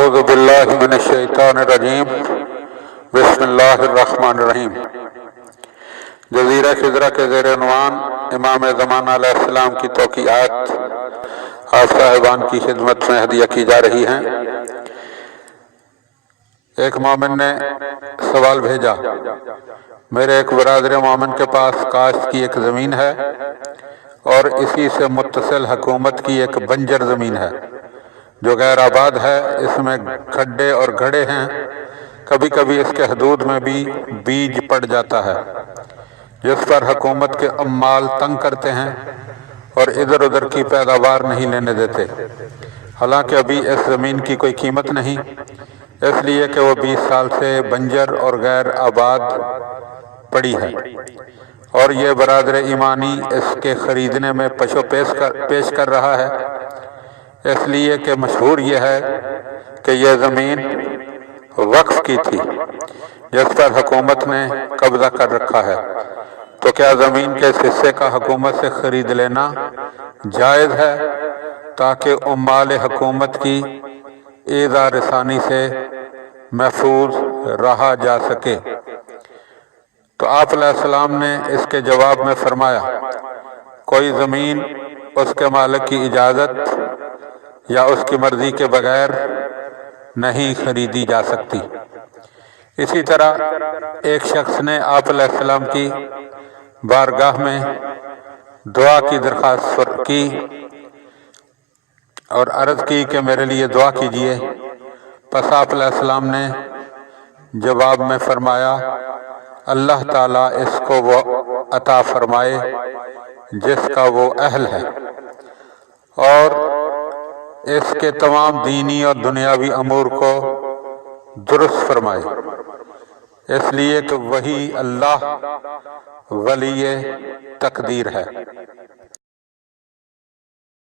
اعوذ باللہ من الشیطان الرجیم بسم اللہ الرحمن الرحیم۔ جزیرہ خضرہ کے زیر عنوان امام زمانہ علیہ السلام کی توقیعات آپ صاحبان کی خدمت میں ہدیہ کی جا رہی ہیں۔ ایک مومن نے سوال بھیجا، میرے ایک برادر مومن کے پاس کاشت کی ایک زمین ہے اور اسی سے متصل حکومت کی ایک بنجر زمین ہے جو غیر آباد ہے، اس میں کھڈے اور گھڑے ہیں، کبھی کبھی اس کے حدود میں بھی بیج پڑ جاتا ہے جس پر حکومت کے عمال تنگ کرتے ہیں اور ادھر ادھر کی پیداوار نہیں لینے دیتے، حالانکہ ابھی اس زمین کی کوئی قیمت نہیں، اس لیے کہ وہ 20 سال سے بنجر اور غیر آباد پڑی ہے، اور یہ برادر ایمانی اس کے خریدنے میں پشو پیش کر رہا ہے، اس لیے کہ مشہور یہ ہے کہ یہ زمین وقف کی تھی جس پر حکومت نے قبضہ کر رکھا ہے، تو کیا زمین کے اس حصے کا حکومت سے خرید لینا جائز ہے تاکہ عمال حکومت کی ایذا رسانی سے محفوظ رہا جا سکے؟ تو آپ علیہ السلام نے اس کے جواب میں فرمایا، کوئی زمین اس کے مالک کی اجازت یا اس کی مرضی کے بغیر نہیں خریدی جا سکتی۔ اسی طرح ایک شخص نے آپ علیہ السلام کی بارگاہ میں دعا کی درخواست کی اور عرض کی کہ میرے لیے دعا کیجیے، پس آپ علیہ السلام نے جواب میں فرمایا، اللہ تعالیٰ اس کو وہ عطا فرمائے جس کا وہ اہل ہے، اور اس کے تمام دینی اور دنیاوی امور کو درست فرمائے، اس لیے کہ وہی اللہ ولی تقدیر ہے۔